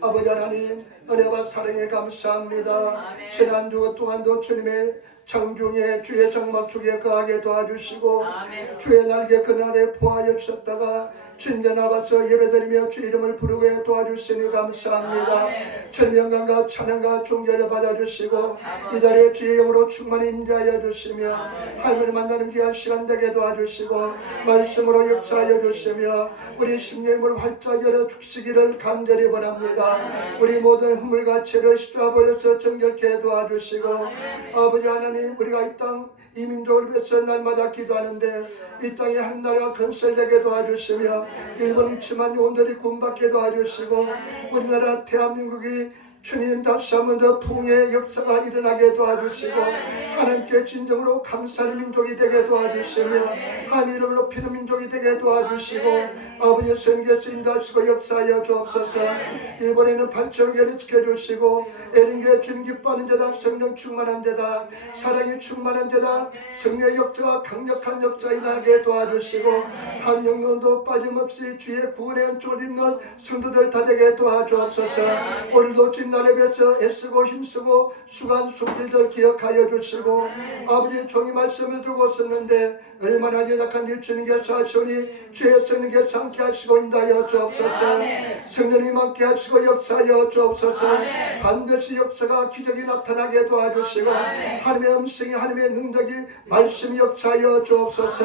아버지 하나님 은혜와 사랑에 감사합니다. 지난 주 동안도 주님의 청중에 주의 정막 중에 거하게 도와주시고 주의 날개 그날에 보하여 주셨다가 주님께 나와서 예배드리며 주 이름을 부르게 도와주시니 감사합니다. 천명강과 찬양과 존귀를 받아주시고 이 자리에 주의 영으로 충만히 임재하여 주시며 하나님을 만나는 귀한 시간 되게 도와주시고 말씀으로 역사하여 주시며 우리 심령을 활짝 열어 주시기를 간절히 바랍니다. 우리 모든 허물과체를 십자버려서 정결케 도와주시고 아버지 하나님 우리가 이 땅 이 민족을 위해서 날마다 기도하는데 이 땅에 한 나라가 건설되게 도와주시며 일본 이치만 영혼들이 구원받게 도와주시고 우리나라 대한민국이 주님 다시 한 번 더 부흥의 역사가 일어나게 도와주시고 하나님께 진정으로 감사하는 민족이 되게 도와주시며 하나님 이름을 높이는 민족이 되게 도와주시고 아버지 성교에서 인도하시고 역사하여 주옵소서. 일본에는 발전교회를 지켜주시고 에린교회 주님 기뻐하는 데다 성령 충만한 데다 사랑이 충만한 데다 성령의 역사가 강력한 역사 일어나게 도와주시고 한 영혼도 빠짐없이 주의 구원의 은총을 입는 성도들 다 되게 도와주옵소서. 오늘도 주님날에 비해서 애쓰고 힘쓰고 수고한 손길들 기억하여 주시고 아버지 종이 말씀을 들고 있었는데 얼마나 연약한 네 주님께서 하시오니 주의 성령께 참게 하시고 인도하여 주옵소서. 성령이 맡게 하시고 역사하여 주옵소서. 반드시 역사가 기적이 나타나게 도와주시고 하나님의 음성이 하나님의 능력이 말씀이 역사하여 주옵소서.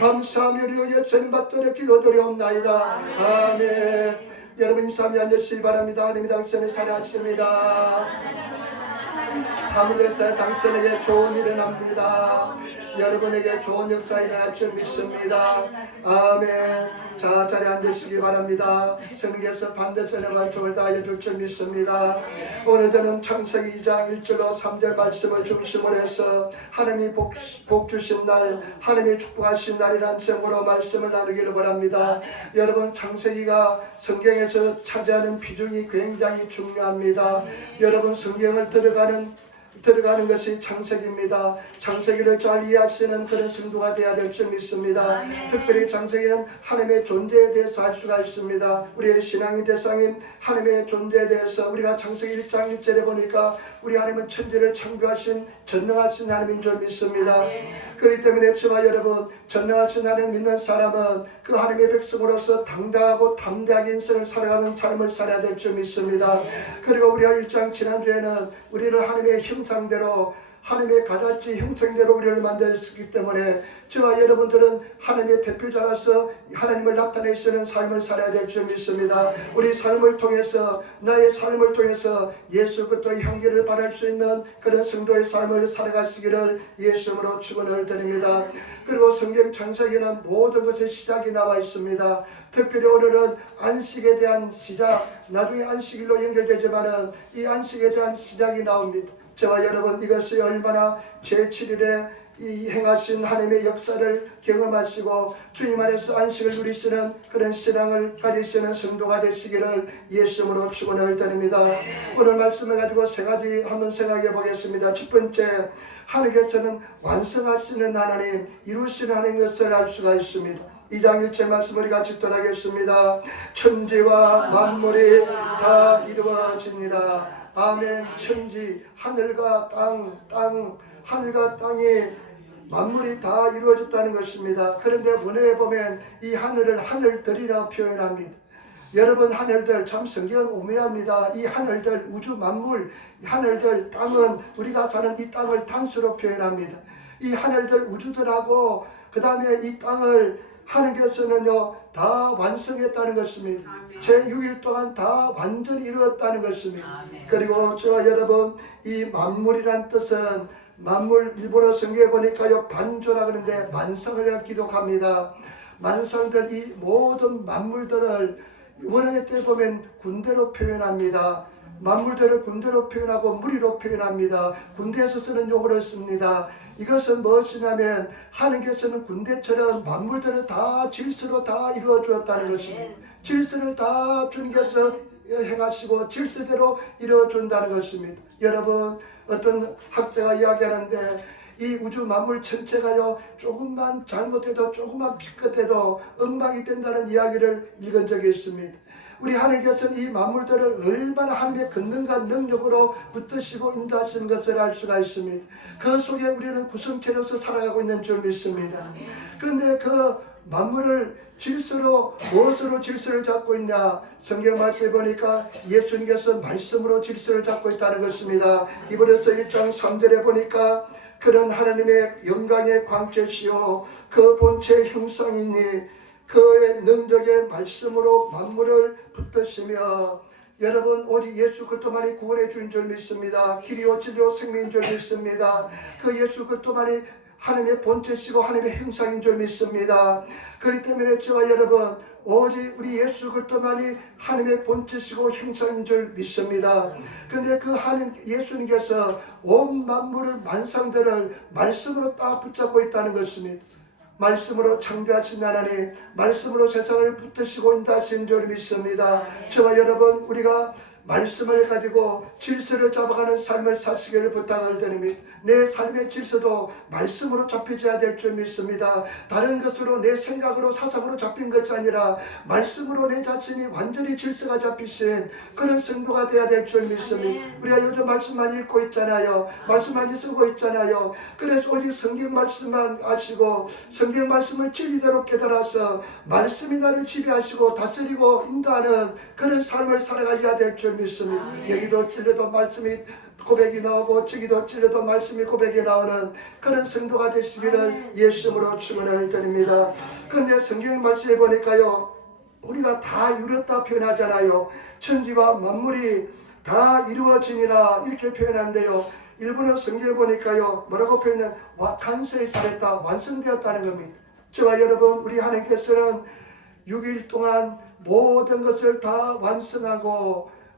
감사하며 우리 예수님 받들어 기도드리옵나이다. 아멘. 여러분 인사하며 앉으시기 바랍니다. 하나님이 당신을 사랑하십니다. 하늘에서 당신에게 좋은 일을 합니다. 여러분에게 좋은 역사 일어날 줄 믿습니다. 아멘. 자, 자리에 앉으시기 바랍니다. 성경에서 반드시 내가 좋을 다하여 줄 줄 믿습니다. 오늘 저는 창세기 2장 1절로 3절 말씀을 중심으로 해서 하나님이 복 주신 날, 하나님이 축복하신 날이라는 제목으로 말씀을 나누기를 바랍니다. 여러분 창세기가 성경에서 차지하는 비중이 굉장히 중요합니다. 여러분 성경을 들어가는 것이 창세기입니다. 창세기를 잘 이해하시는 그런 성도가 되어야 될 줄 믿습니다. 특별히 창세기는 하나님의 존재에 대해서 알 수가 있습니다. 우리의 신앙의 대상인 하나님의 존재에 대해서 우리가 창세기 1장 1절에 보니까 우리 하나님은 천지를 창조하신 전능하신 하나님인 줄 믿습니다. 그렇기 때문에 저와 여러분 전능하신 하나님 믿는 사람은 그 하나님의 백성으로서 당당하고 담대하게 인생을 살아가는 삶을 살아야 될 줄 믿습니다. 그리고 우리가 1장 지난주에는 우리를 하나님의 형상대로 하나님의 가다치 형상대로 우리를 만드셨기 때문에 저와 여러분들은 하나님의 대표자로서 하나님을 나타내시는 삶을 살아야 될 줄 믿습니다. 우리 삶을 통해서 나의 삶을 통해서 예수 그리스도의 향기를 발할 수 있는 그런 성도의 삶을 살아가시기를 예수님으로 축원을 드립니다. 그리고 성경 창세기는 모든 것의 시작이 나와 있습니다. 특별히 오늘은 안식에 대한 시작, 나중에 안식일로 연결되지만은 이 안식에 대한 시작이 나옵니다. 저와 여러분 이것이 얼마나 제7일에 이 행하신 하나님의 역사를 경험하시고 주님 안에서 안식을 누리시는 그런 신앙을 가지시는 성도가 되시기를 예수님으로 축원을 드립니다. 오늘 말씀을 가지고 세 가지 한번 생각해 보겠습니다. 첫 번째, 하나님께서는 완성하시는 하나님, 이루시는 하나님 것을 알 수가 있습니다. 2장 1절 말씀 우리 같이 떠나겠습니다. 천지와 만물이 다 이루어지니라. 아멘. 천지, 하늘과 하늘과 땅이 만물이 다 이루어졌다는 것입니다. 그런데 문해에 보면 이 하늘을 하늘들이라 표현합니다. 여러분 하늘들 참 성경은 오묘합니다. 이 하늘들 우주 만물 하늘들 땅은 우리가 사는 이 땅을 단수로 표현합니다. 이 하늘들 우주들하고 그 다음에 이 땅을 하나님께서는요 다 완성했다는 것입니다. 제6일 동안 다 완전히 이루었다는 것입니다. 그리고 저와 여러분 이 만물이란 뜻은 만물 일본어 성경에 보니까요 반조라 그러는데 만상을 기록합니다. 만상들 이 모든 만물들을 원어의 때 보면 군대로 표현합니다. 만물들을 군대로 표현하고 무리로 표현합니다. 군대에서 쓰는 용어를 씁니다. 이것은 무엇이냐면 하나님께서는 군대처럼 만물들을 다 질서로 다 이루어 주었다는 것입니다. 질서를 다 주님께서 행하시고 질서대로 이루어 준다는 것입니다. 여러분 어떤 학자가 이야기하는데 이 우주 만물 전체가요 조금만 잘못해도 조금만 피끗해도 엉망이 된다는 이야기를 읽은 적이 있습니다. 우리 하나님께서는 이 만물들을 얼마나 하나님의 권능과 능력으로 붙드시고 인도하시는 것을 알 수가 있습니다. 그 속에 우리는 구성체로서 살아가고 있는 줄 믿습니다. 그런데 그 만물을 질서로, 무엇으로 질서를 잡고 있냐? 성경 말씀에 보니까 예수님께서 말씀으로 질서를 잡고 있다는 것입니다. 이번에서 1장 3절에 보니까 그런 하나님의 영광의 광채시요 그 본체의 형상이니 그의 능력의 말씀으로 만물을 붙드시며, 여러분 오직 예수 그리스도만이 구원해 주인 줄 믿습니다. 길이요 진리요 생명인 줄 믿습니다. 그 예수 그리스도만이 하나님의 본체시고 하나님의 형상인 줄 믿습니다. 그렇기 때문에 저와 여러분 오직 우리 예수 그리스도만이 하나님의 본체시고 형상인 줄 믿습니다. 그런데 그 하나님 예수님께서 온 만물을 만상들을 말씀으로 딱 붙잡고 있다는 것입니다. 말씀으로 창조하신 하나님, 말씀으로 세상을 붙드시고 인도하신 줄 믿습니다. 저와 여러분 우리가 말씀을 가지고 질서를 잡아가는 삶을 사시기를 부탁을 드립니다. 내 삶의 질서도 말씀으로 잡혀져야 될 줄 믿습니다. 다른 것으로 내 생각으로 사상으로 잡힌 것이 아니라 말씀으로 내 자신이 완전히 질서가 잡히신 그런 성도가 되어야 될 줄 믿습니다. 우리가 요즘 말씀만 읽고 있잖아요. 말씀만 쓰고 있잖아요. 그래서 오직 성경 말씀만 아시고 성경 말씀을 진리대로 깨달아서 말씀이 나를 지배하시고 다스리고 인도하는 그런 삶을 살아가야 될 줄 믿습니다. 여기도 찔려도 말씀이 고백이 나오고 저기도 찔려도 말씀이 고백이 나오는 그런 성도가 되시기를 예수님으로 축원을 드립니다. 그런데 성경 말씀에 보니까요 우리가 다 이루었다 표현하잖아요. 천지와 만물이 다 이루어지니라 이렇게 표현하는데요. 일본어 성경에 보니까요 뭐라고 표현하면 완성했다, 완성되었다는 겁니다. 저와 여러분 우리 하나님께서는 6일 동안 모든 것을 다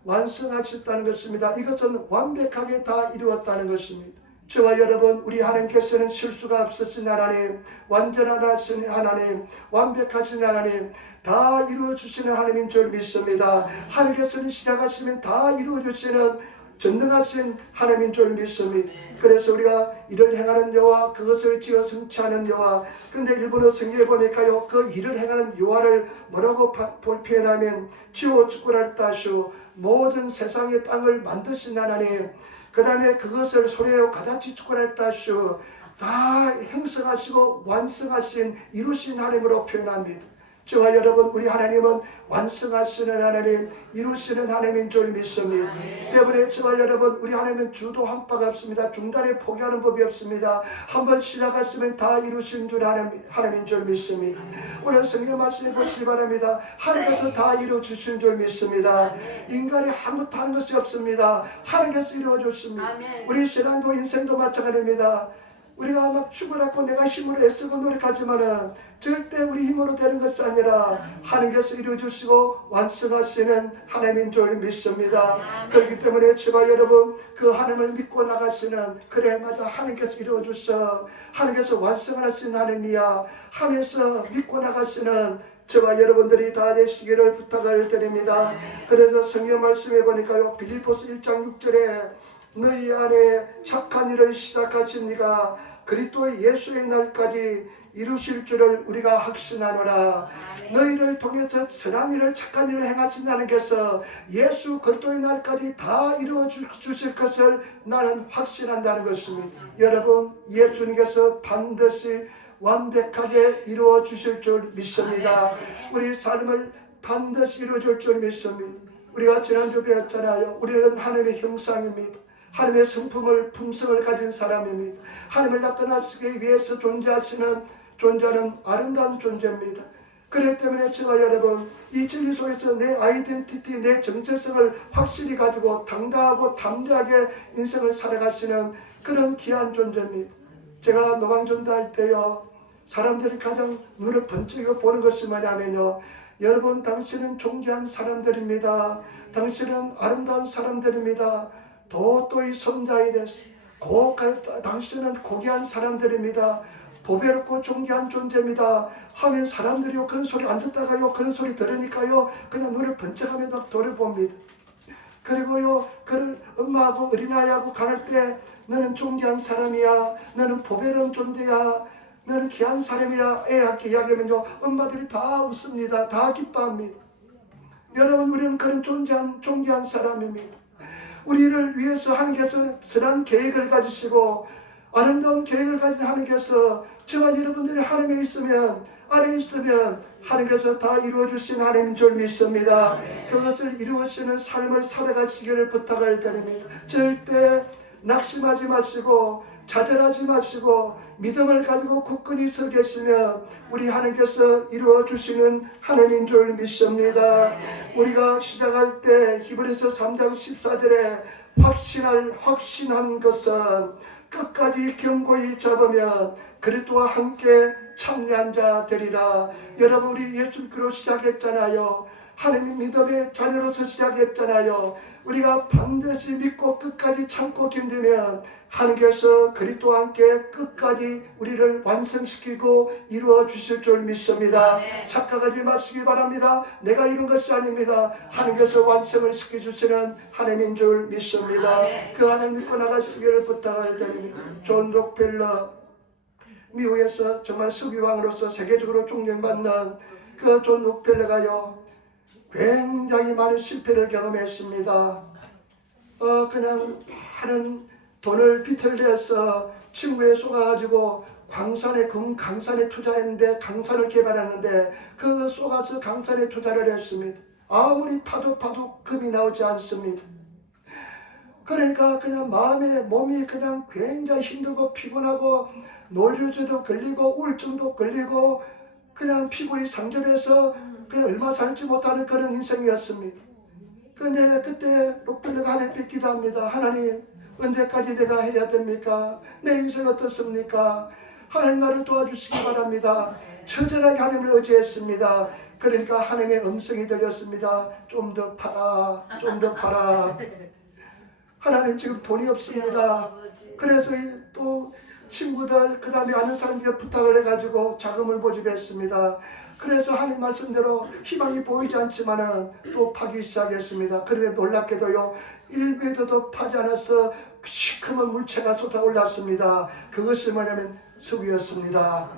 완성하셨다는 것입니다. 이것은 완벽하게 다 이루었다는 것입니다. 저와 여러분 우리 하나님께서는 실수가 없으신 하나님, 완전하신 하나님, 완벽하신 하나님, 다 이루어주시는 하나님인 줄 믿습니다. 하나님께서는 시작하시면 다 이루어주시는 전능하신 하나님인 줄 믿습니다. 그래서 우리가 일을 행하는 여호와 그것을 지어 성취하는 여호와, 근데 일본어 성경에 보니까요 그 일을 행하는 여호와를 뭐라고 표현하면 지어 주꾸랄다시오 모든 세상의 땅을 만드신 하나님, 그 다음에 그것을 소리하여 가다치 주꾸랄다시오 다 형성하시고 완성하신 이루신 하나님으로 표현합니다. 저와 여러분 우리 하나님은 완성하시는 하나님, 이루시는 하나님인 줄 믿습니다. 때문에 저와 여러분 우리 하나님은 주도 한 바가 없습니다. 중단에 포기하는 법이 없습니다. 한번 시작하시면 다 이루신 줄 하나님인 줄 믿습니다. 오늘 성경 말씀을 보시기 바랍니다. 하나님께서 다 이루어주신 줄 믿습니다. 인간이 아무것도 하는 것이 없습니다. 하나님께서 이루어주십니다. 우리 신앙도 인생도 마찬가지입니다. 우리가 막 죽으라고 내가 힘으로 애쓰고 노력하지만은 절대 우리 힘으로 되는 것이 아니라 하나님께서 이루어주시고 완성하시는 하나님인 줄 믿습니다. 그렇기 때문에 저와 여러분 그 하나님을 믿고 나가시는, 그래 맞아 하나님께서 이루어주셔, 하나님께서 완성을 하신 하나님이야 하면서 믿고 나가시는 저와 여러분들이 다 되시기를 부탁을 드립니다. 그래서 성경 말씀에 보니까요 빌립보서 1장 6절에 너희 안에 착한 일을 시작하신 이가 그리스도 예수의 날까지 이루실 줄을 우리가 확신하노라. 너희를 통해서 선한 일을 착한 일을 행하신 하나님께서 예수 그리스도의 날까지 다 이루어 주실 것을 나는 확신한다는 것입니다. 여러분 예수님께서 반드시 완벽하게 이루어 주실 줄 믿습니다. 우리 삶을 반드시 이루어 줄 줄 믿습니다. 우리가 지난주 배웠잖아요. 우리는 하나님의 형상입니다. 하나님의 성품을 품성을 가진 사람입니다. 하나님을 나타나시기 위해서 존재하는 아름다운 존재입니다. 그렇기 때문에 저와 여러분 이 진리 속에서 내 아이덴티티, 내 정체성을 확실히 가지고 당당하고 담대하게 인생을 살아가시는 그런 귀한 존재입니다. 제가 노방전도할 때요 사람들이 가장 눈을 번쩍이고 보는 것이 뭐냐면요, 여러분 당신은 존귀한 사람들입니다. 당신은 아름다운 사람들입니다. 도토히 손자이데스. 당신은 고귀한 사람들입니다. 보배롭고 존귀한 존재입니다 하면 사람들이요 그런 소리 안 듣다가요 그런 소리 들으니까요 그냥 눈을 번쩍하며 막 돌아봅니다. 그리고요 그런 엄마하고 어린아이하고 가를 때 너는 존귀한 사람이야, 너는 보배로운 존재야, 너는 귀한 사람이야 애한테 이야기하면요 엄마들이 다 웃습니다. 다 기뻐합니다. 여러분, 우리는 그런 존귀한 사람입니다. 우리를 위해서 하나님께서 선한 계획을 가지시고 아름다운 계획을 가진 하나님께서 저와 여러분들이 하나님에 있으면, 안에 있으면 하나님께서 다 이루어주신 하나님인 줄 믿습니다. 그것을 이루어지는 삶을 살아가시기를 부탁을 드립니다. 절대 낙심하지 마시고 좌절하지 마시고 믿음을 가지고 굳건히 서 계시면 우리 하나님께서 이루어주시는 하나님인 줄 믿습니다. 우리가 시작할 때 히브리서 3장 14절에 확신한 것은 끝까지 견고히 잡으면 그리스도와 함께 참여한 자 되리라. 여러분, 우리 예수님으로 시작했잖아요. 하나님 믿음의 자녀로서 시작했잖아요. 우리가 반드시 믿고 끝까지 참고 견디면 하나님께서 그리스도와 함께 끝까지 우리를 완성시키고 이루어 주실 줄 믿습니다. 착각하지 마시기 바랍니다. 내가 이룬 것이 아닙니다. 하나님께서 완성을 시켜주시는 하나님인 줄 믿습니다. 그 하나님 믿고 나가시기를 부탁을 드립니다. 존 록펠러, 미국에서 정말 수기왕으로서 세계적으로 존경받는 그 존 록펠러가요, 굉장히 많은 실패를 경험했습니다. 그냥 많은 돈을 비틀려서 친구에 속아가지고 강산에 투자했는데, 강산을 개발했는데 그 속아서 강산에 투자를 했습니다. 아무리 파도 금이 나오지 않습니다. 그러니까 그냥 몸이 그냥 굉장히 힘들고 피곤하고 노이로제도 걸리고 우울증도 걸리고 그냥 피골이 상접해서 그냥 얼마 살지 못하는 그런 인생이었습니다. 그런데 그때 록펠러가 하나님께 기도합니다. 하나님, 언제까지 내가 해야 됩니까? 내 인생 어떻습니까? 하나님 나를 도와주시기 바랍니다. 처절하게 하나님을 의지했습니다. 그러니까 하나님의 음성이 들렸습니다. 좀 더 팔아, 좀 더 팔아. 하나님, 지금 돈이 없습니다. 그래서 또 친구들, 그 다음에 아는 사람들께 부탁을 해가지고 자금을 모집했습니다. 그래서 하나님 말씀대로 희망이 보이지 않지만은 또 파기 시작했습니다. 그런데 놀랍게도요, 1m도 파지 않아서 시커먼 물체가 솟아올랐습니다. 그것이 뭐냐면 쑥이었습니다.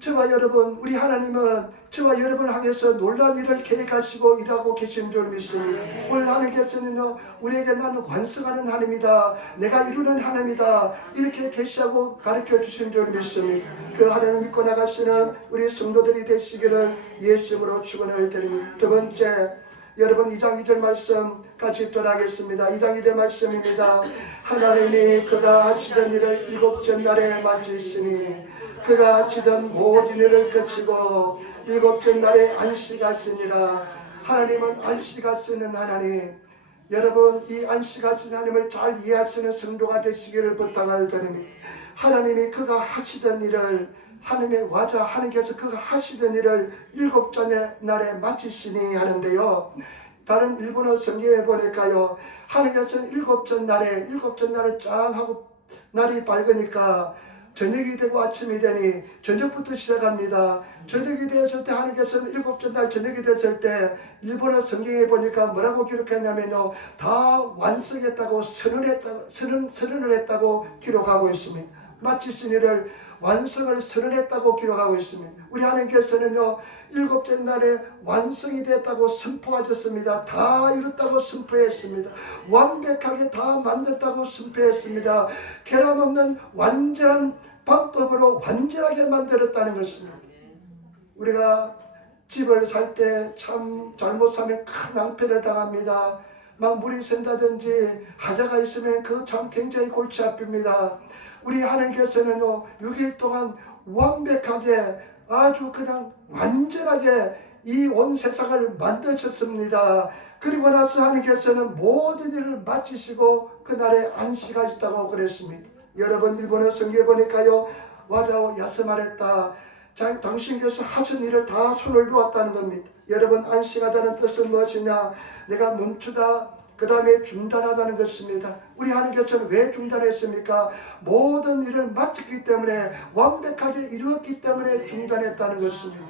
저와 여러분, 우리 하나님은 저와 여러분을 향해서 놀라운 일을 계획하시고 일하고 계신 줄 믿습니다. 오늘 하나님께서는요, 우리에게 나는 완성하는 하나님이다, 내가 이루는 하나님이다, 이렇게 계시하고 가르쳐 주신 줄 믿습니다. 그 하나님 믿고 나가시는 우리 성도들이 되시기를 예수님으로 축원을 드립니다. 두 번째, 여러분 2장 2절 말씀 같이 읽도록하겠습니다. 2장 2절 말씀입니다. 하나님이 그가 하시던 일을 일곱째 날에 마치시니 그가 하시던 모든 일을 그치고 일곱째 날에 안식하시니라. 하나님은 안식하시는 하나님. 여러분, 이 안식하시는 하나님을 잘 이해하시는 성도가 되시기를 부탁을 드립니다. 하나님이 그가 하시던 일을, 하나님의 와자 하나님께서 그가 하시던 일을 일곱째 날에 마치시니 하는데요, 다른 일본어 성경에 보니까요, 하나님께서는 일곱째 날을 쫙 하고 날이 밝으니까 저녁이 되고 아침이 되니 저녁부터 시작합니다. 저녁이 되었을 때 하나님께서는 일곱째 날 저녁이 됐을 때 일본어 성경에 보니까 뭐라고 기록했냐면요, 다 완성했다고 선언을 했다고 기록하고 있습니다. 마치신 일을 완성을 선언했다고 기록하고 있습니다. 우리 하나님께서는요, 일곱째 날에 완성이 됐다고 선포하셨습니다. 다 이뤘다고 선포했습니다. 완벽하게 다 만들었다고 선포했습니다. 결함 없는 완전한 방법으로 완전하게 만들었다는 것입니다. 우리가 집을 살 때 참 잘못 사면 큰 낭패를 당합니다. 막 물이 샌다든지 하자가 있으면 그거 참 굉장히 골치 아픕니다. 우리 하나님께서는요, 6일 동안 완벽하게 아주 그냥 완전하게 이 온 세상을 만드셨습니다. 그리고 나서 하나님께서는 모든 일을 마치시고 그날에 안식하셨다고 그랬습니다. 여러분, 일본어 성경에 보니까요, 와자오 야스마랬다, 당신께서 하신 일을 다 손을 놓았다는 겁니다. 여러분, 안식하다는 뜻은 무엇이냐? 내가 멈추다, 그 다음에 중단하다는 것입니다. 우리 하나님께서는 왜 중단했습니까? 모든 일을 마쳤기 때문에, 완벽하게 이루었기 때문에 중단했다는 것입니다.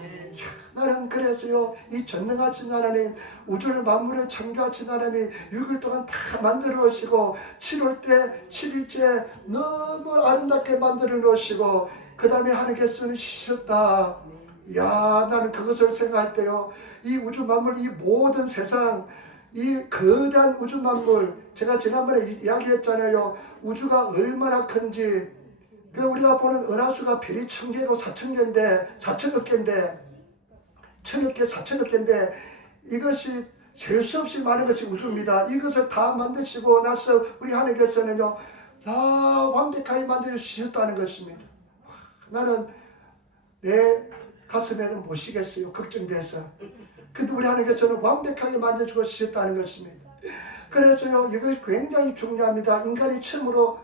나는 그래서요, 이 전능하신 하나님, 우주를 만물을 창조하신 하나님이 6일 동안 다 만들어 놓으시고 7일째 너무 아름답게 만들어 놓으시고 그 다음에 하나님께서는 쉬셨다. 야, 나는 그것을 생각할 때요, 이 우주 만물, 이 모든 세상, 이 거대한 우주 만물, 제가 지난번에 이야기했잖아요. 우주가 얼마나 큰지. 우리가 보는 은하수가 별이 1000개고 4000개인데, 4000억 개인데, 1000억 개, 4000억 개인데, 이것이 셀 수 없이 많은 것이 우주입니다. 이것을 다 만드시고 나서 우리 하나님께서는요, 다 완벽하게 만들어주셨다는 것입니다. 나는 내 가슴에는 못 쉬겠어요. 걱정돼서. 근데 우리 하나님께서는 완벽하게 만들어주고 주셨다는 것입니다. 그래서요, 이것이 굉장히 중요합니다. 인간이 처음으로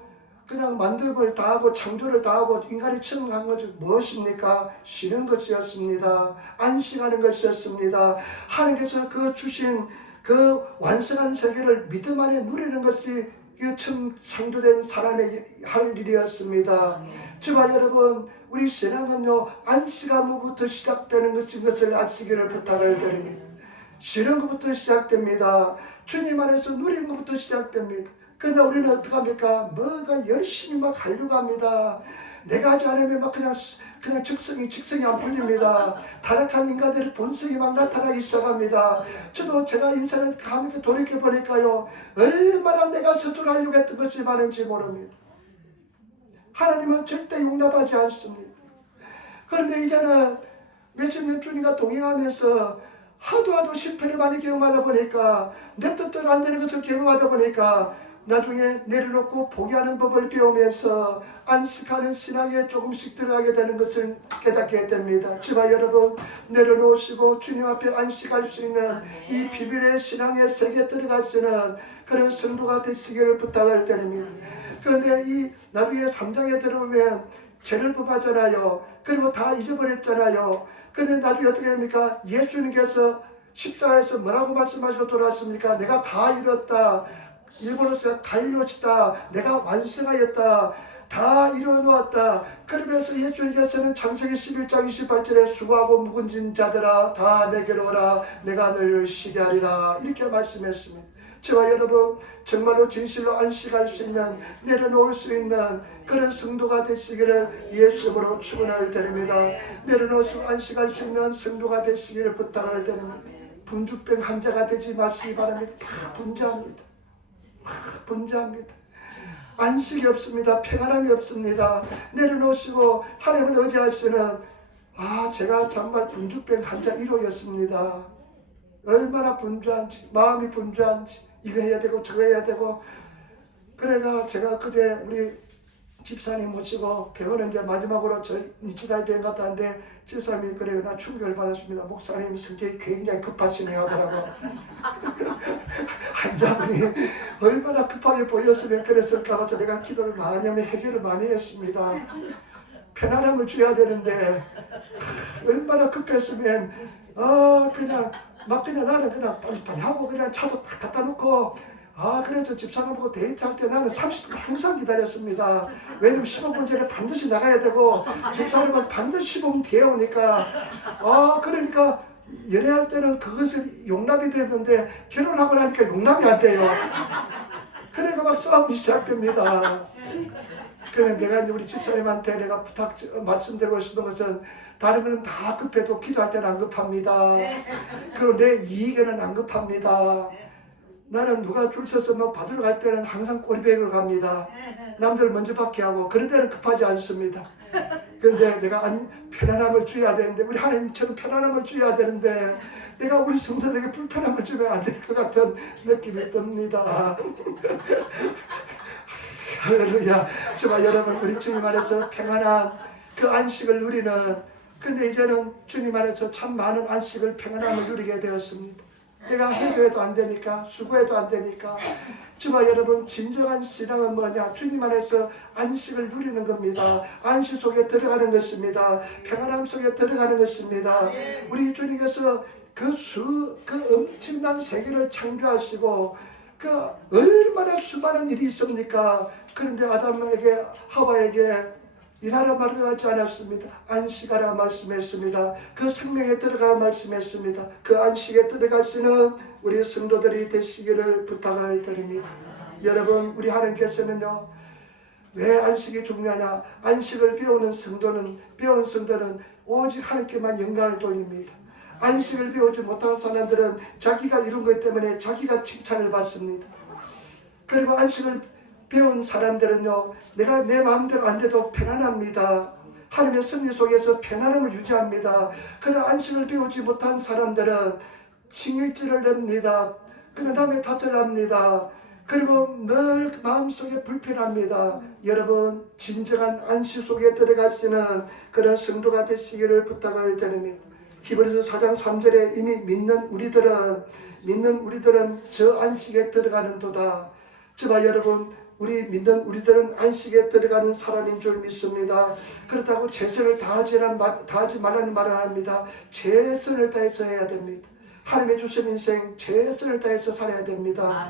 그냥 만듦을 다 하고 창조를 다 하고 인간이 처음 한 것이 무엇입니까? 쉬는 것이었습니다. 안식하는 것이었습니다. 하나님께서 그 주신 그 완성한 세계를 믿음 안에 누리는 것이 처음 창조된 사람의 할 일이었습니다. 저와 여러분, 우리 신앙은요, 안식함부터 시작되는 것을 아시기를 부탁을 드립니다. 쉬는 것부터 시작됩니다. 주님 안에서 누리는 것부터 시작됩니다. 그러나 우리는 어떻게 합니까? 뭔가 열심히 막 하려고 합니다. 내가 하지 않으면 막 그냥 직성이 안 풀립니다. 타락한 인간들의 본성이 막 나타나기 시작합니다. 저도 제가 인생을 가만히 돌이켜보니까요, 얼마나 내가 스스로 하려고 했던 것이 많은지 모릅니다. 하나님은 절대 용납하지 않습니다. 그런데 이제는 몇십 년 주님과 동행하면서 하도 실패를 많이 경험하다 보니까, 내 뜻대로 안 되는 것을 경험하다 보니까 나중에 내려놓고 포기하는 법을 배우면서 안식하는 신앙에 조금씩 들어가게 되는 것을 깨닫게 됩니다. 저와 여러분, 내려놓으시고 주님 앞에 안식할 수 있는 이 비밀의 신앙의 세계에 들어가시는 그런 성도가 되시기를 부탁을 드립니다. 그런데 이 나중에 3장에 들어오면 죄를 범하잖아요. 그리고 다 잊어버렸잖아요. 그런데 나중에 어떻게 합니까? 예수님께서 십자가에서 뭐라고 말씀하시고 돌아왔습니까? 내가 다 이뤘다. 일본어서 갈료치다. 내가 완성하였다. 다 이뤄놓았다. 그러면서 예수님께서는 창세기 11장 28절에 수고하고 묵은 자들아 다 내게로 오라. 내가 너희를 쉬게 하리라. 이렇게 말씀했습니다. 저와 여러분, 정말로 진실로 안식할 수 있는, 내려놓을 수 있는 그런 성도가 되시기를 예수님으로 축원을 드립니다. 내려놓고 안식할 수 있는 성도가 되시기를 부탁을 드립니다. 분주병 환자가 되지 마시기 바랍니다. 다 분주합니다. 분주합니다. 안식이 없습니다. 평안함이 없습니다. 내려놓으시고 하나님을 의지하시는, 제가 정말 분주병 환자 1호였습니다. 얼마나 분주한지, 마음이 분주한지, 이거 해야 되고 저거 해야 되고. 그래가 제가 그제 우리 집사님 모시고 병원에 이제 마지막으로 저희 니치다이 병원 갔다 왔는데, 집사님이 그래요, 나 충격을 받았습니다. 목사님 성격이 굉장히 급하시네요 하더라고. 환자분이 얼마나 급하게 보였으면 그랬을까 봐서 내가 기도를 많이 하며 해결을 많이 했습니다. 편안함을 줘야 되는데 얼마나 급했으면 그냥 나는 그냥 빨리빨리 하고 그냥 차도 딱 갖다 놓고, 그래서 집사람하고 데이트할 때 나는 30분 항상 기다렸습니다. 왜냐면 15분 전에 반드시 나가야 되고, 집사람은 반드시 15분 뒤에 오니까, 그러니까 연애할 때는 그것을 용납이 되는데 결혼하고 나니까 용납이 안 돼요. 그러니까 막 싸움이 시작됩니다. 그래서 내가 우리 집사님한테 내가 말씀드리고 싶은 것은, 다른 거는 다 급해도 기도할 때는 안 급합니다. 그리고 내 이익에는 안 급합니다. 나는 누가 줄 서서 뭐 받으러 갈 때는 항상 꼬리백을 갑니다. 남들 먼저 받게 하고, 그런 데는 급하지 않습니다. 그런데 내가 편안함을 줘야 되는데, 우리 하나님처럼 편안함을 줘야 되는데, 내가 우리 성도들에게 불편함을 주면 안 될 것 같은 느낌이 듭니다. 할렐루야. 저와 여러분, 우리 주님 안에서 평안한 그 안식을 누리는, 근데 이제는 주님 안에서 참 많은 안식을, 평안함을 누리게 되었습니다. 내가 해도해도 안 되니까, 수고해도 안 되니까. 저와 여러분, 진정한 신앙은 뭐냐? 주님 안에서 안식을 누리는 겁니다. 안식 속에 들어가는 것입니다. 평안함 속에 들어가는 것입니다. 우리 주님께서 그 엄청난 세계를 창조하시고, 얼마나 수많은 일이 있습니까? 그런데 아담에게, 하와에게 일하라 말하지 않았습니다. 안식하라 말씀했습니다. 그 생명에 들어가 말씀했습니다. 그 안식에 들어가시는 우리 성도들이 되시기를 부탁을 드립니다. 여러분, 우리 하나님께서는요, 왜 안식이 중요하냐? 안식을 배운 성도는 오직 하나님께만 영광을 돌립니다. 안식을 배우지 못한 사람들은 자기가 이룬 것 때문에 자기가 칭찬을 받습니다. 그리고 안식을 배운 사람들은요, 내가 내 마음대로 안 돼도 편안합니다. 하나님의 섭리 속에서 편안함을 유지합니다. 그러나 안식을 배우지 못한 사람들은 칭일질을 냅니다. 그 다음에 탓을 합니다. 그리고 늘 마음속에 불편합니다. 여러분, 진정한 안식 속에 들어가시는 그런 성도가 되시기를 부탁을 드립니다. 히브리서 4장 3절에 이미 믿는 우리들은 저 안식에 들어가는 도다. 저와 여러분, 우리 믿는 우리들은 안식에 들어가는 사람인 줄 믿습니다. 그렇다고 최선을 다하지 말라는 말을 합니다. 최선을 다해서 해야 됩니다. 하나님의 주신 인생 최선을 다해서 살아야 됩니다.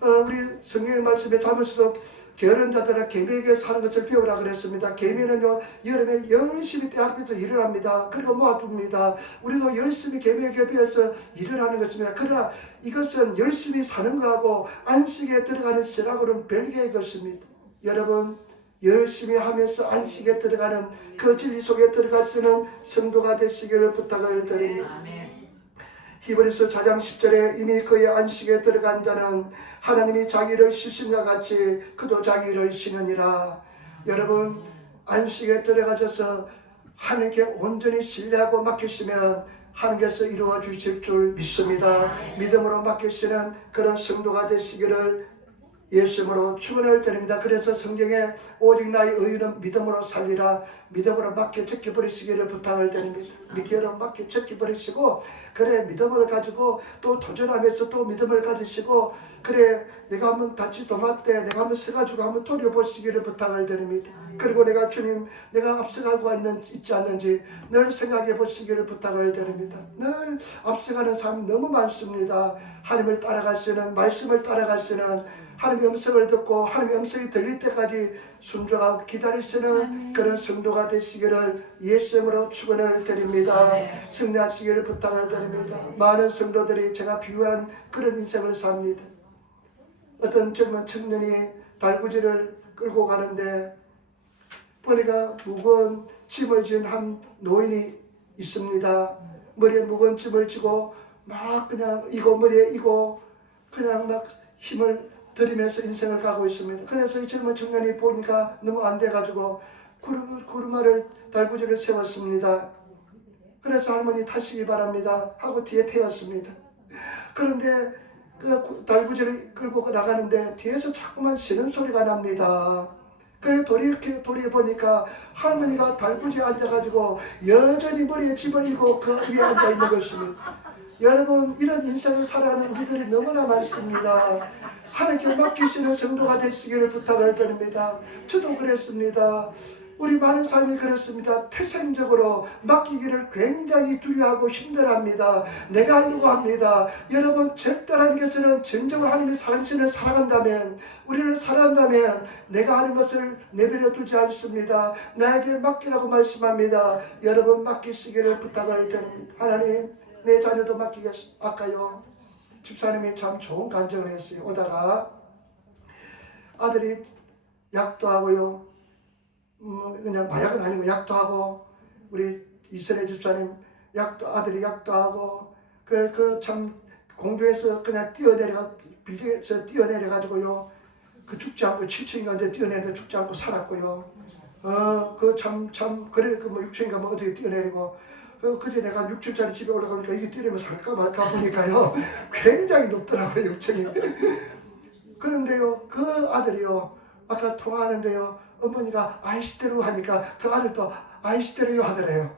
우리 성경의 말씀에 자면서도 게으른 자들아 계명에 사는 것을 배우라 그랬습니다. 계명은요, 여름에 열심히 때 앞에서 일을 합니다. 그리고 모아둡니다. 우리도 열심히 계명에 배워서 일을 하는 것입니다. 그러나 이것은 열심히 사는 거하고 안식에 들어가는 시락으로는 별개의 것입니다. 여러분, 열심히 하면서 안식에 들어가는 그 진리 속에 들어가시는 성도가 되시기를 부탁을 드립니다. 히브리서 4장 10절에 이미 그의 안식에 들어간 자는 하나님이 자기를 쉬신과 같이 그도 자기를 쉬느니라. 여러분, 안식에 들어가셔서 하나님께 온전히 신뢰하고 맡기시면 하나님께서 이루어 주실 줄 믿습니다. 믿음으로 맡기시는 그런 성도가 되시기를 예수님으로 축원을 드립니다. 그래서 성경에 오직 나의 의인은 믿음으로 살리라, 믿음으로 맡겨 적혀버리시기를 부탁을 드립니다. 믿기로 맡겨 적혀버리시고, 그래 믿음을 가지고 또 도전하면서 또 믿음을 가지시고, 그래 내가 한번 다치 도맡대 내가 한번 서가지고 한번 돌려보시기를 부탁을 드립니다. 그리고 내가 주님, 내가 앞서가고 있지 않는지 늘 생각해 보시기를 부탁을 드립니다. 늘 앞서가는 사람 너무 많습니다. 하나님을 따라가시는, 말씀을 따라가시는, 하나님의 음성을 듣고 하나님의 음성이 들릴 때까지 순종하고 기다리시는 그런 성도가 되시기를 예수님으로 축원을 드립니다. 승리하시기를 부탁을 드립니다. 많은 성도들이 제가 비유한 그런 인생을 삽니다. 어떤 젊은 청년이 달구지를 끌고 가는데 보니까 무거운 짐을 진 한 노인이 있습니다. 머리에 무거운 짐을 지고 막 그냥 머리에 이고 그냥 막 힘을 들이면서 인생을 가고 있습니다. 그래서 이 젊은 청년이 보니까 너무 안 돼가지고 구르마를 달구지를 세웠습니다. 그래서 할머니 타시기 바랍니다 하고 뒤에 태웠습니다. 그런데 그 달구지를 끌고 나가는데 뒤에서 자꾸만 쉬는 소리가 납니다. 그래서 돌이보니까 할머니가 달구지에 앉아가지고 여전히 머리에 짐을 지고 그 위에 앉아있는 것입니다. 여러분, 이런 인생을 살아가는 우리들이 너무나 많습니다. 하나님께 맡기시는 성도가 되시기를 부탁을 드립니다. 저도 그랬습니다. 우리 많은 사람이 그렇습니다. 태생적으로 맡기기를 굉장히 두려워하고 힘들어합니다. 내가 하려고 합니다. 여러분, 절대라는 것은 진정으로 하나님의 당신을 사랑한다면, 우리를 사랑한다면 내가 하는 것을 내버려 두지 않습니다. 나에게 맡기라고 말씀합니다. 여러분, 맡기시기를 부탁을 드립니다. 하나님, 내 자녀도 맡기겠습니다. 아까요, 집사님이 참 좋은 간증을 했어요. 오다가 아들이 약도 하고요, 그냥 마약은 아니고 약도 하고, 우리 이선혜 집사님 아들이 약도 하고, 참 공주에서 그냥 빌딩에서 뛰어내려가지고요, 그 죽지 않고 7층인가 뛰어내려 죽지 않고 살았고요. 그래 뭐 6층인가 뭐 어떻게 뛰어내리고, 그제 내가 6층짜리 집에 올라가니까 이게 뛰려면 살까 말까 보니까요, 굉장히 높더라고요, 6층이. 그런데요, 그 아들이요, 아까 통화하는데요, 어머니가 아이시대로 하니까 그 아들도 아이시대로요 하더래요.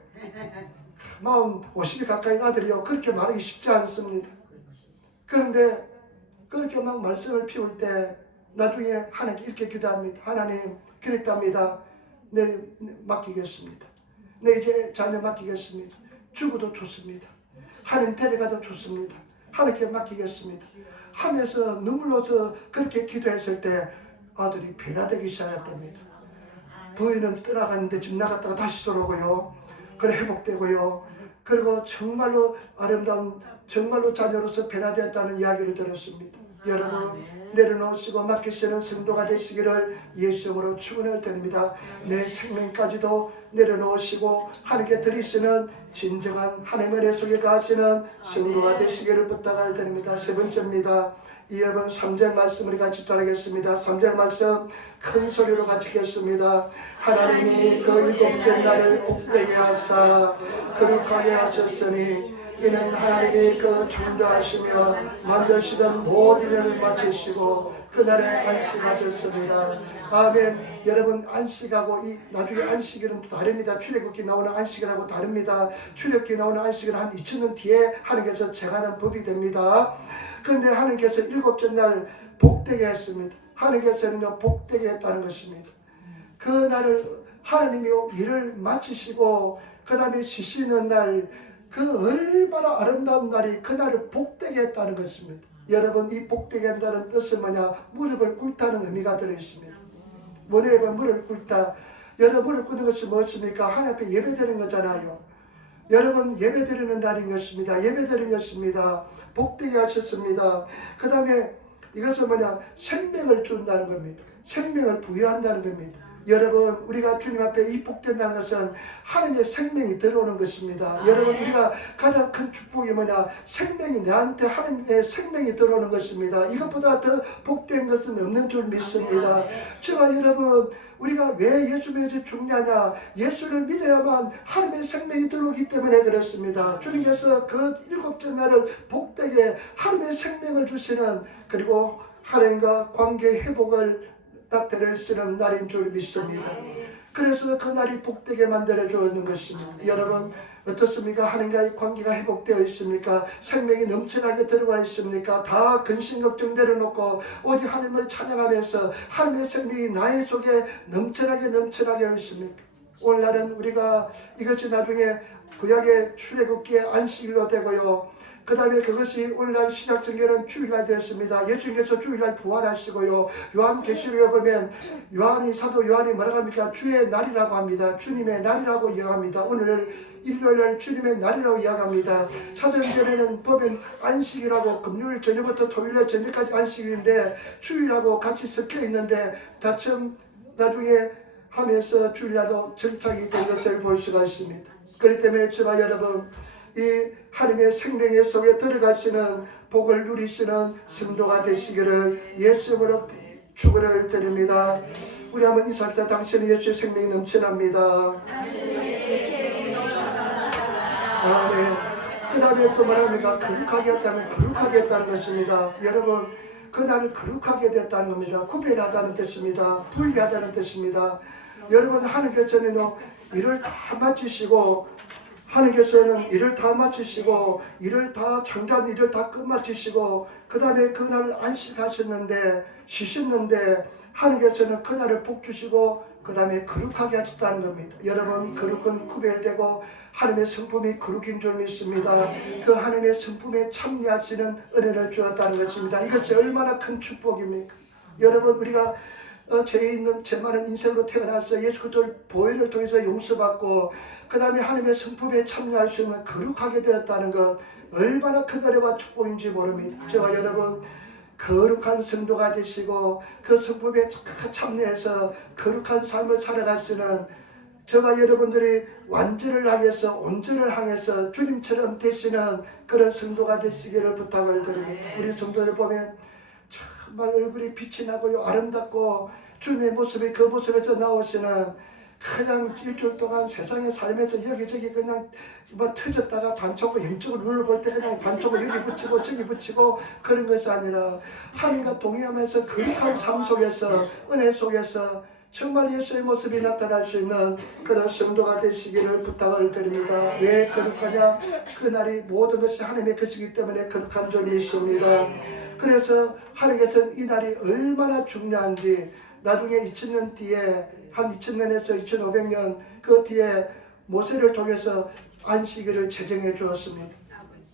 50이 가까이 아들이요, 그렇게 말하기 쉽지 않습니다. 그런데 그렇게 막 말씀을 피울 때 나중에 하나님께 이렇게 기도합니다. 하나님, 그랬답니다. 내 맡기겠습니다. 내 이제 자녀 맡기겠습니다. 죽어도 좋습니다. 하나님 데려가도 좋습니다. 하나님께 맡기겠습니다 하면서 눈물로서 그렇게 기도했을 때 아들이 변화되기 시작했답니다. 부인은 떠나갔는데 집 나갔다가 다시 들어오고요. 그래 회복되고요. 그리고 정말로 아름다운, 정말로 자녀로서 변화되었다는 이야기를 들었습니다. 여러분, 내려놓으시고 맡기시는 성도가 되시기를 예수님으로 축원을 드립니다. 내 생명까지도 내려놓으시고 하나님께 드리시는 진정한 하나님의 은혜 속에 가시는 성도가 되시기를 부탁을 드립니다. 세 번째입니다. 이어본 3절 말씀을 같이 따르겠습니다. 3절 말씀 큰 소리로 같이 읽겠습니다. 하나님이 그 일곱째 날을 복되게 하사 거룩하게 하셨으니 이는 하나님이 그 창조하시며 만드시던 모든 일을 마치시고 그날에 안식하셨습니다. 아멘. 여러분, 안식하고 이 나중에 안식일은 다릅니다. 출애굽기 나오는 안식일하고 다릅니다. 출애굽기 나오는 안식일은 한 2000년 뒤에 하나님께서 정하는 법이 됩니다. 그런데 하나님께서 일곱째 날 복되게 했습니다. 하나님께서는 복되게 했다는 것입니다. 그 날을 하나님이 일을 마치시고 그 다음에 쉬시는 날, 그 얼마나 아름다운 날이 그 날을 복되게 했다는 것입니다. 여러분, 이 복되게 한다는 뜻은 뭐냐? 무릎을 꿇다는 의미가 들어있습니다. 뭐냐면 무릎을 꿇다. 여러분, 무릎 꿇는 것이 무엇입니까? 하나님 앞에 예배드리는 거잖아요. 여러분, 예배드리는 날인 것입니다. 예배드리는 것입니다. 복되게 하셨습니다. 그 다음에 이것은 뭐냐? 생명을 준다는 겁니다. 생명을 부여한다는 겁니다. 여러분, 우리가 주님 앞에 이 복된다는 것은 하나님의 생명이 들어오는 것입니다. 여러분, 우리가 가장 큰 축복이 뭐냐? 생명이 내한테 하나님의 생명이 들어오는 것입니다. 이것보다 더 복된 것은 없는 줄 믿습니다. 저와 여러분, 우리가 왜 예수 믿어서 죽냐냐? 예수를 믿어야만 하나님의 생명이 들어오기 때문에 그렇습니다. 주님께서 그 일곱째 날을 복되게 하나님의 생명을 주시는, 그리고 하나님과 관계 회복을 나타내시는 날인 줄 믿습니다. 그래서 그 날이 복되게 만들어 주었는 것입니다. 여러분, 어떻습니까? 하나님과의 관계가 회복되어 있습니까? 생명이 넘쳐나게 들어가 있습니까? 다 근심 걱정 내려놓고 오직 하나님을 찬양하면서 하나님의 생명이 나의 속에 넘쳐나게 있습니까? 오늘날은 우리가 이것이 나중에 구약의 출애굽기의 안식일로 되고요. 그 다음에 그것이 오늘날 신약성경은 주일날 되었습니다. 예수님께서 주일날 부활하시고요. 요한계시록에 보면 사도 요한이 뭐라고 합니까? 주의 날이라고 합니다. 주님의 날이라고 이야기합니다. 오늘 일요일날 주님의 날이라고 이야기합니다. 사도행전에는 보면 안식이라고 금요일 저녁부터 토요일 저녁까지 안식일인데 주일하고 같이 섞여 있는데 다참 나중에 하면서 주일날도 정착이 된 것을 볼 수가 있습니다. 그렇기 때문에 저와 여러분, 이 하나님의 생명의 속에 들어가시는 복을 누리시는 성도가 되시기를 예수님으로 축원을 드립니다. 우리 한번 인사할 때 당신은 예수의 생명이 넘쳐납니다. 아멘. 그 다음에 또 말합니까? 거룩하게 했다면 거룩하게 했다는 것입니다. 여러분, 그날을 거룩하게 됐다는 겁니다. 구별하다는 뜻입니다. 분리하다는 뜻입니다. 여러분, 하나님께서는 일을 다 마치시고 하나님께서는 일을 다 마치시고 일을 다 창조한 일을 다 끝마치시고 그 다음에 그날 안식하셨는데 쉬셨는데 하나님께서는 그날을 복 주시고 그 다음에 거룩하게 하셨다는 겁니다. 여러분, 거룩은 구별되고 하나님의 성품이 거룩인 줄 믿습니다. 그 하나님의 성품에 참여하시는 은혜를 주었다는 것입니다. 이것이 얼마나 큰 축복입니까? 여러분, 우리가 죄 많은 인생으로 태어나서 예수 그리스도의 보혈을 통해서 용서받고 그 다음에 하나님의 성품에 참여할 수 있는 거룩하게 되었다는 것, 얼마나 큰 은혜와 축복인지 모릅니다. 저와 여러분, 거룩한 성도가 되시고 그 성품에 참여해서 거룩한 삶을 살아가시는 저와 여러분들이 완전을 향해서 온전을 향해서 주님처럼 되시는 그런 성도가 되시기를 부탁을 드립니다. 우리 성도들 보면 정말 얼굴이 빛이 나고요, 아름답고 주님의 모습이 그 모습에서 나오시는, 그냥 일주일 동안 세상에 살면서 여기저기 그냥 뭐 터졌다가 반쪽을 왼쪽을 눌러볼 때 그냥 반쪽을 여기 붙이고 저기 붙이고 그런 것이 아니라 하나님과 동의하면서 거룩한 삶 속에서 은혜 속에서 정말 예수의 모습이 나타날 수 있는 그런 성도가 되시기를 부탁을 드립니다. 왜 거룩하냐? 그날이 모든 것이 하나님의 것이기 때문에 거룩한 줄 믿습니다. 그래서 하나님께서는 이 날이 얼마나 중요한지 나중에 2000년 뒤에 한 2000년에서 2500년 그 뒤에 모세를 통해서 안식일을 제정해 주었습니다.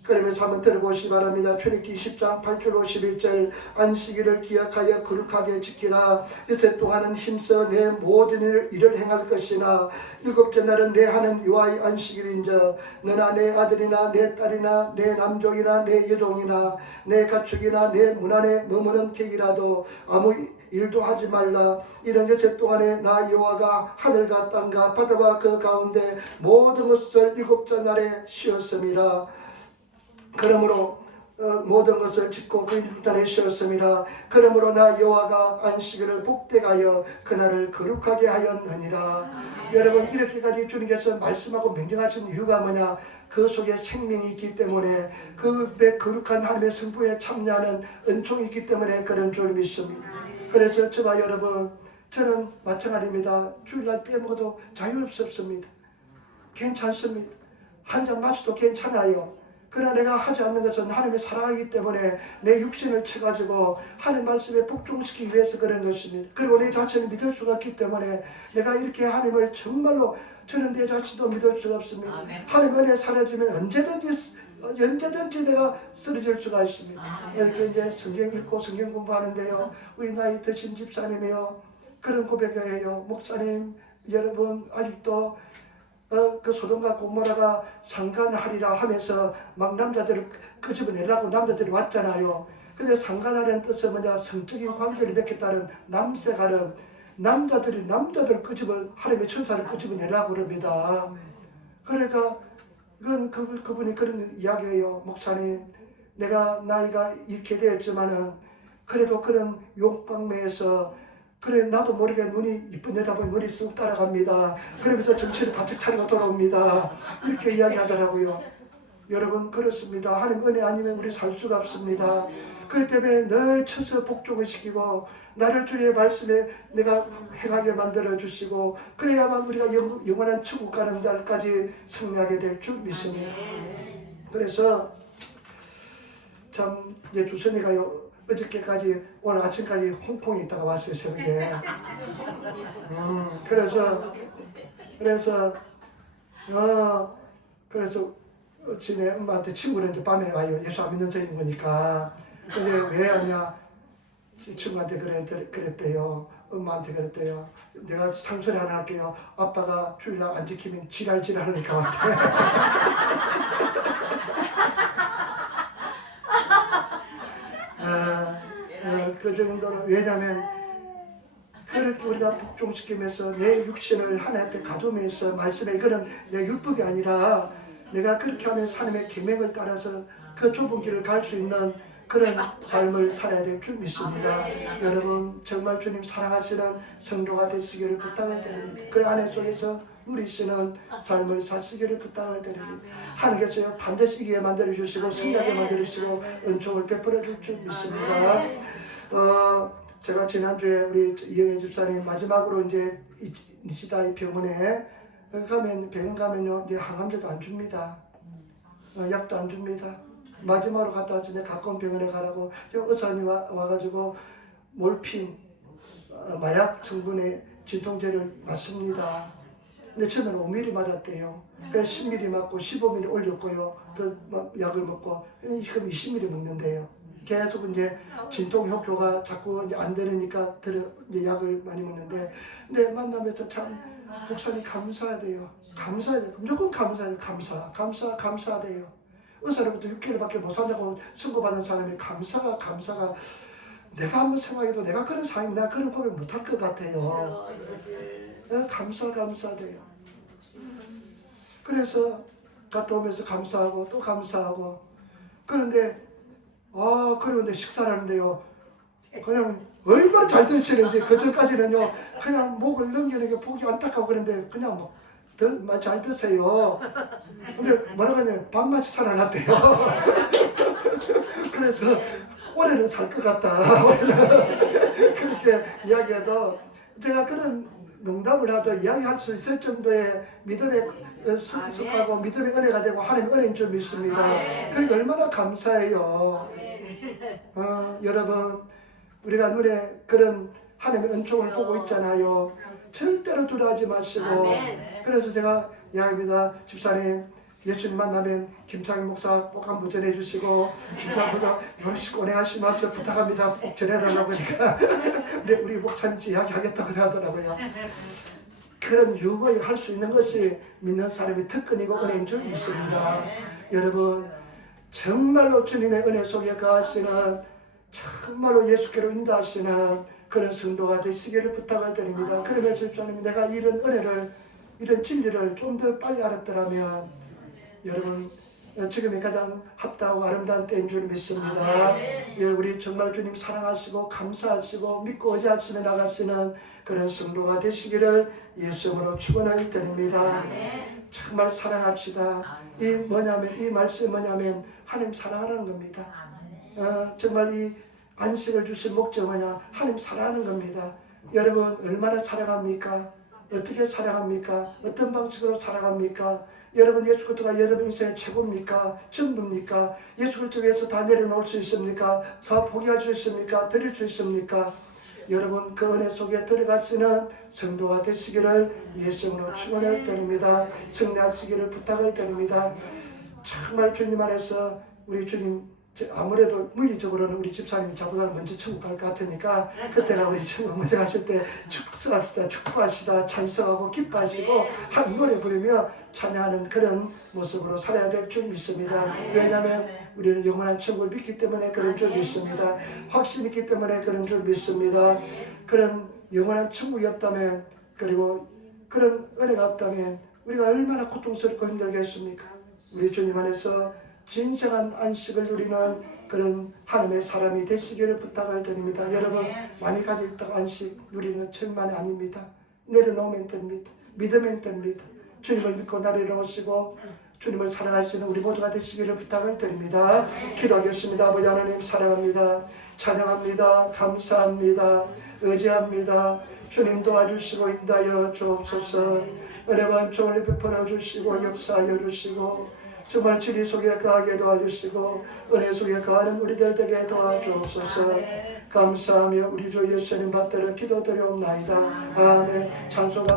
그러면서 한번 들어보시기 바랍니다. 출애굽기 10장 8절 51절 안식일을 기억하여 거룩하게 지키라. 이세 동안은 힘써 내 모든 일을 행할 것이나 일곱째 날은 내 하는 여호와의 안식일인저 너나 내 아들이나 내 딸이나 내 남종이나 내 여종이나 내 가축이나 내 문 안에 머무는 객이라도 아무 일도 하지 말라. 이런 여세 동안에 나 여호와가 하늘과 땅과 바다와 그 가운데 모든 것을 일곱째 날에 쉬었음이라. 그러므로 모든 것을 짓고 그 일단에 쉬었음이라. 그러므로 나 여호와가 안식일을 복되하여 그날을 거룩하게 하였느니라. 여러분 이렇게까지 주님께서 말씀하고 명령하신 이유가 뭐냐? 그 속에 생명이 있기 때문에 그 거룩한 하나님의 성품에 참여하는 은총이 있기 때문에 그런 줄 믿습니다. 그래서 저와 여러분 저는 마찬가지입니다. 주일날 빼먹어도 자유롭습니다. 괜찮습니다. 한 잔 마셔도 괜찮아요. 그러나 내가 하지 않는 것은 하나님의 사랑이기 때문에 내 육신을 쳐가지고 하나님 말씀에 복종시키기 위해서 그런 것입니다. 그리고 내 자신을 믿을 수가 없기 때문에 내가 이렇게 하나님을 정말로 저는 내 자신도 믿을 수가 없습니다. 아멘. 하나님 은혜 사라지면 언제든지 내가 쓰러질 수가 있습니다. 이렇게 이제 성경 읽고 성경 공부하는데요. 우리 나이 드신 집사님이요. 그런 고백이에요. 목사님 여러분 아직도 그 소돔과 고모라가 상관하리라 하면서 막 남자들을 끄집어내려고 남자들이 왔잖아요. 근데 상관하라는 뜻은 뭐냐? 성적인 관계를 맺겠다는 남색하는 남자들 하나님의 천사를 끄집어내려고 그럽니다. 그러니까 그분이 그런 이야기예요. 목사님 내가 나이가 이렇게 되었지만은 그래도 그런 용광매에서 그래 나도 모르게 눈이 이쁜 여자 보면 눈이 쑥 따라갑니다. 그러면서 정신을 바짝 차리고 돌아옵니다. 이렇게 이야기하더라고요. 여러분 그렇습니다. 하나님 은혜 아니면 우리 살 수가 없습니다. 그렇기 때문에 늘 쳐서 복종을 시키고 나를 주의 말씀에 내가 행하게 만들어 주시고 그래야만 우리가 영원한 천국 가는 날까지 승리하게 될 줄 믿습니다. 그래서 참 이제 주선이가요. 어저께까지 오늘 아침까지 홍콩에 있다가 왔어요. 새벽에. 그래서 지네 엄마한테 친구는 이제 밤에 와요. 예수 안 믿는 성인 거니까. 근데 왜 하냐? 친구한테 그랬대요. 엄마한테 그랬대요. 내가 상소리 하나 할게요. 아빠가 주일날 안 지키면 지랄하니까 왔대. 그 정도로 왜냐하면 그를 우리가 복종시키면서 내 육신을 하나님 앞에 가두면서 말씀에 이거는 내 율법이 아니라 내가 그렇게 하면서 하나님의 계명을 따라서 그 좁은 길을 갈 수 있는 그런 삶을 살아야 될 줄 믿습니다. 여러분 정말 주님 사랑하시는 성도가 되시기를 부탁을 드립니다. 그 안에 속에서 누리시는 삶을 사시기를 부탁을 드립니다. 하나님께서 반드시 이기게 만들어주시고 승리하게 만들어주시고 은총을 베풀어 줄 줄 믿습니다. 제가 지난주에 우리 이영애 집사님 마지막으로 이제 니시다이 병원에 병원 가면요 이제 항암제도 안 줍니다. 약도 안 줍니다. 마지막으로 갔다 왔을 때 가까운 병원에 가라고 의사님이 와가지고 몰핀 마약 성분의 진통제를 맞습니다. 근데 처음에는 5mm 맞았대요. 그래서 10mm 맞고 15mm 올렸고요. 그 약을 먹고 지금 20mm 먹는데요. 계속 이제 진통 효과가 자꾸 이제 안 되니까 이제 약을 많이 먹는데, 근데 만나면서 참 목사님 감사해요. 감사해요. 무조건 감사해요. 감사돼요. 의사로부터 6개월밖에 못 산다고 선고받은 사람이 감사가 내가 한번 생각해도 내가 그런 사람이 내가 그런 고백 못할 것 같아요. 감사돼요. 그래서 갔다 오면서 감사하고 또 감사하고 그런데 그런데 식사를 하는데요. 그냥 얼마나 잘 드시는지 그 전까지는요 그냥 목을 넘기는 게 보기 안타까워 그런데 그냥 막 잘 드세요. 근데 뭐라고 하냐 밥맛이 살아났대요. 그래서 올해는 살 것 같다. 그렇게 이야기해도 제가 그런 농담을 하도 이야기할 수 있을 정도의 믿음의 습하고 믿음의 은혜가 되고 하나님의 은혜인 줄 믿습니다. 그러니까 얼마나 감사해요. 여러분 우리가 눈에 그런 하나님의 은총을 보고 있잖아요. 절대로 두려워하지 마시고. 그래서 제가 이야기합니다. 집사님 예수님 만나면 김창희 목사 꼭 한번 전해주시고 김창희 목사 열심히 고생하시면서 부탁합니다. 꼭 전해달라고 하니까 근데 우리 목사님 이야기하겠다고 하더라고요. 그런 유머에 할 수 있는 것이 믿는 사람의 특권이고 은혜인 줄 믿습니다. 여러분 정말로 주님의 은혜 속에 가시는 정말로 예수께로 인도하시는 그런 성도가 되시기를 부탁을 드립니다. 그러면서 주님 내가 이런 은혜를 이런 진리를 좀 더 빨리 알았더라면 여러분 지금이 가장 합당하고 아름다운 때인 줄 믿습니다. 예, 우리 정말 주님 사랑하시고 감사하시고 믿고 의지하시며 나가시는 그런 성도가 되시기를 예수님으로 축원을 드립니다. 정말 사랑합시다. 이 말씀이 뭐냐면 하나님 사랑하라는 겁니다. 정말 이 안식을 주신 목적 뭐냐? 하나님 사랑하는 겁니다. 여러분 얼마나 사랑합니까? 어떻게 사랑합니까? 어떤 방식으로 사랑합니까? 여러분 예수 그리스도가 여러분 인생의 최고입니까? 전부입니까? 예수 그리스도 위해서 다 내려놓을 수 있습니까? 다 포기할 수 있습니까? 드릴 수 있습니까? 여러분 그 은혜 속에 들어가시는 성도가 되시기를 예수님으로 축원을 드립니다. 승리하시기를 부탁을 드립니다. 정말 주님 안에서 우리 주님 아무래도 물리적으로는 우리 집사님이 자보다는 먼저 천국 갈 것 같으니까 그때가 우리 천국 먼저 가실 때 축복합시다, 축복합시다, 찬성하고 기뻐하시고 한 노래 부르며 찬양하는 그런 모습으로 살아야 될 줄 믿습니다. 왜냐하면 우리는 영원한 천국을 믿기 때문에 그런 줄 믿습니다. 확신이 있기 때문에 그런 줄 믿습니다. 그런 영원한 천국이 없다면 그리고 그런 은혜가 없다면 우리가 얼마나 고통스럽고 힘들겠습니까? 우리 주님 안에서 진정한 안식을 누리는 그런 하나님의 사람이 되시기를 부탁을 드립니다. 여러분 많이 가지고 있다가 안식 누리는 천만이 아닙니다. 내려놓으면 됩니다. 믿으면 됩니다. 주님을 믿고 내려놓으시고 주님을 사랑하시는 우리 모두가 되시기를 부탁을 드립니다. 기도하겠습니다. 아버지 하나님 사랑합니다. 찬양합니다. 감사합니다. 의지합니다. 주님 도와주시고 인도하여 주옵소서. 은혜와 은총을 베풀어 주시고 역사하여 주시고 정말 진리 속에 거하게 도와주시고 은혜 속에 거하는 우리들 되게 도와주옵소서. 감사하며 우리 주 예수님 받들어 기도드리옵나이다. 아멘. 찬송가